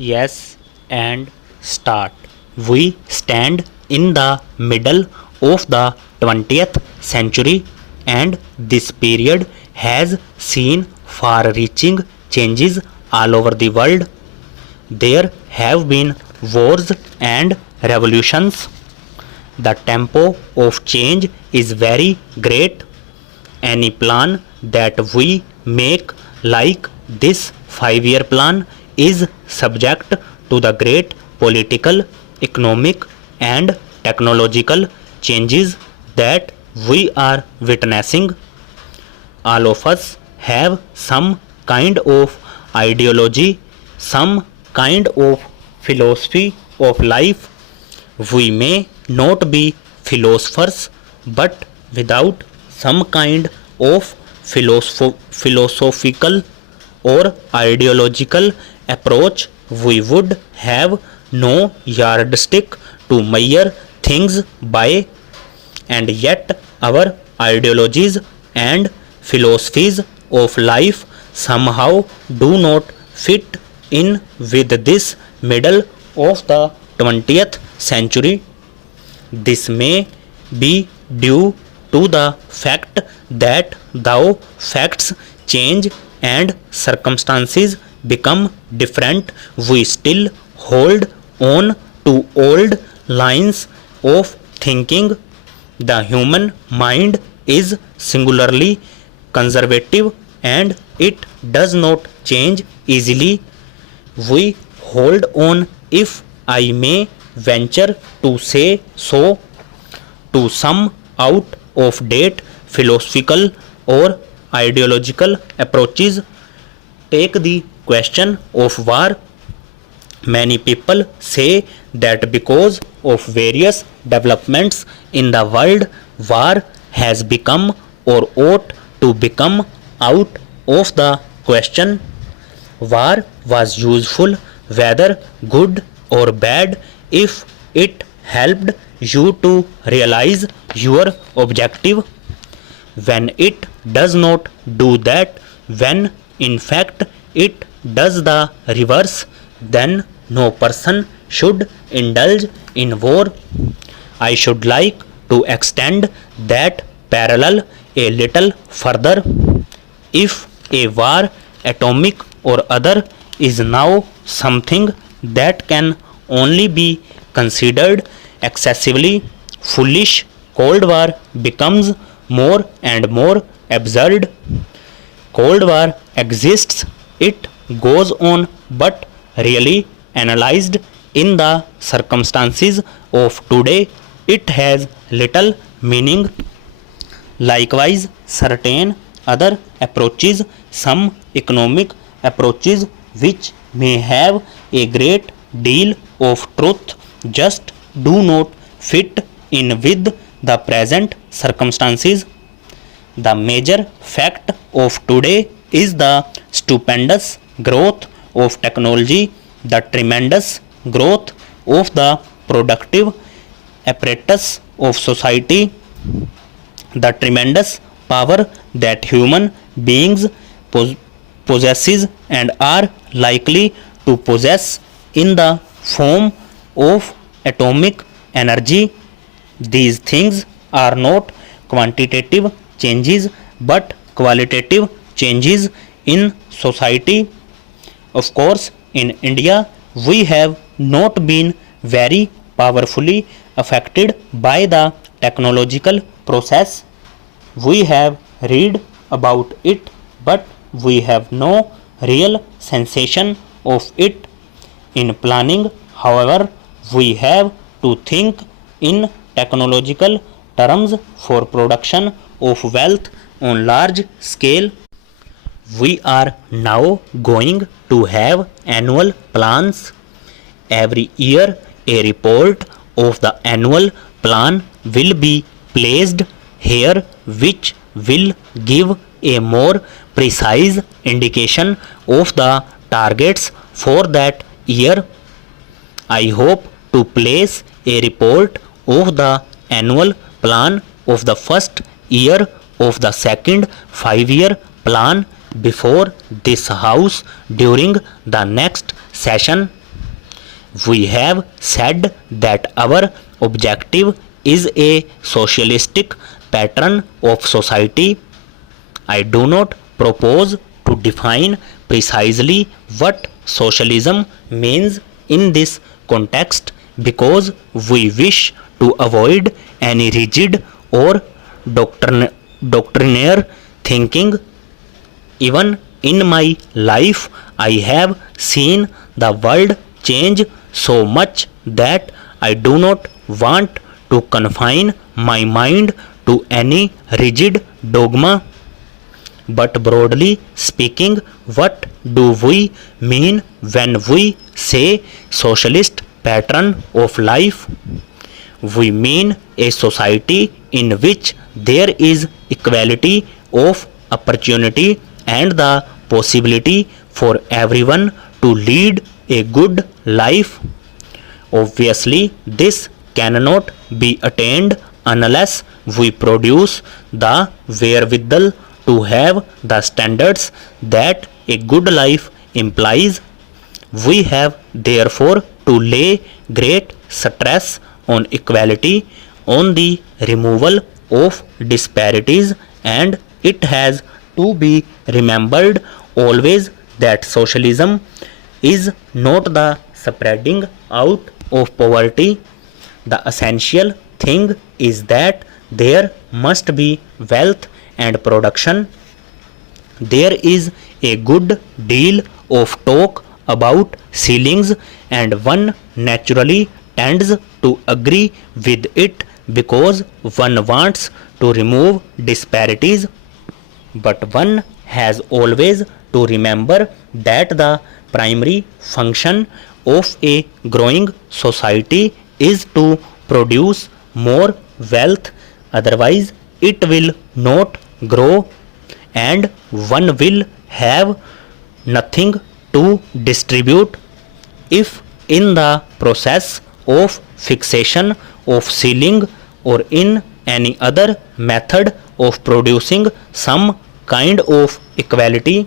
Yes, and start. We stand in the middle of the 20th century, and this period has seen far reaching changes all over the world. There have been wars and revolutions. The tempo of change is very great. Any plan that we make, like this 5-year plan, is subject to the great political, economic, and technological changes that we are witnessing. All of us have some kind of ideology, some kind of philosophy of life. We may not be philosophers, but without some kind of philosophical or ideological approach, we would have no yardstick to measure things by, and yet our ideologies and philosophies of life somehow do not fit in with this middle of the 20th century. This may be due to the fact that though facts change and circumstances become different, we still hold on to old lines of thinking. The human mind is singularly conservative and it does not change easily. We hold on, if I may venture to say so, to some out of date philosophical or ideological approaches. Take the question of war. Many people say that because of various developments in the world, war has become or ought to become out of the question. War was useful, whether good or bad, if it helped you to realize your objective. When it does not do that, when in fact it does the reverse, then no person should indulge in war. I should like to extend that parallel a little further. If a war, atomic or other, is now something that can only be considered excessively foolish, Cold War becomes more and more absurd. Cold War exists, it goes on, but really analyzed in the circumstances of today, it has little meaning. Likewise, certain other approaches, some economic approaches which may have a great deal of truth, just do not fit in with the present circumstances. The major fact of today is the stupendous growth of technology, the tremendous growth of the productive apparatus of society, the tremendous power that human beings possesses and are likely to possess in the form of atomic energy. These things are not quantitative changes but qualitative changes in society. Of course, in India, we have not been very powerfully affected by the technological process. We have read about it, but we have no real sensation of it. In planning, however, we have to think in technological terms for production of wealth on large scale. We are now going to have annual plans. Every year, a report of the annual plan will be placed here, which will give a more precise indication of the targets for that year. I hope to place a report of the annual plan of the first year of the second 5-year plan before this house during the next session. we have said that our objective is a socialistic pattern of society. I do not propose to define precisely what socialism means in this context because we wish to avoid any rigid or doctrinaire thinking. Even in my life, I have seen the world change so much that I do not want to confine my mind to any rigid dogma. But broadly speaking, what do we mean when we say socialist pattern of life? We mean a society in which there is equality of opportunity and the possibility for everyone to lead a good life. Obviously, this cannot be attained unless we produce the wherewithal to have the standards that a good life implies. We have therefore to lay great stress on equality, on the removal of disparities, and it has to be remembered always that socialism is not the spreading out of poverty. The essential thing is that there must be wealth and production. There is a good deal of talk about ceilings, and one naturally tends to agree with it because one wants to remove disparities. But one has always to remember that the primary function of a growing society is to produce more wealth, otherwise, it will not grow and one will have nothing to distribute. If in the process of fixation of ceiling or in any other method of producing some kind of equality,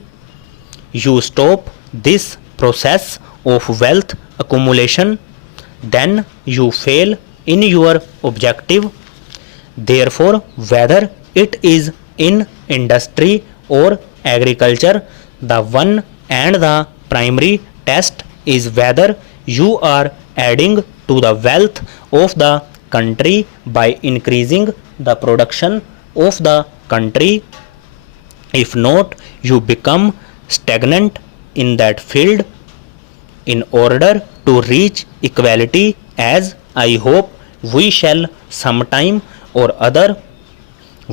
you stop this process of wealth accumulation, then you fail in your objective. Therefore, whether it is in industry or agriculture, the one and the primary test is whether you are adding to the wealth of the country by increasing the production of the country. If not, you become stagnant in that field. In order to reach equality, as I hope we shall sometime or other,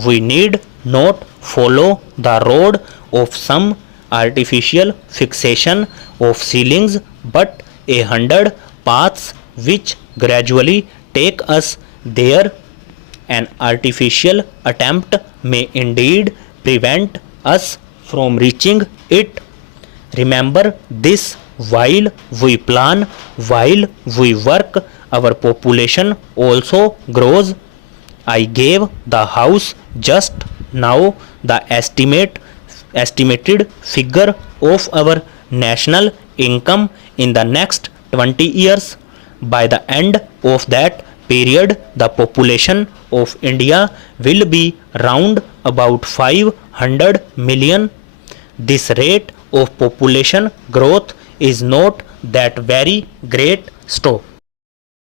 we need not follow the road of some artificial fixation of ceilings, but 100 paths which gradually take us there. An artificial attempt may indeed prevent us from reaching it. Remember this while we plan, while we work, our population also grows. I gave the house just now the estimated figure of our national income in the next 20 years. By the end of that period, the population of India will be round about 500 million. This rate of population growth is not that very great. Stop.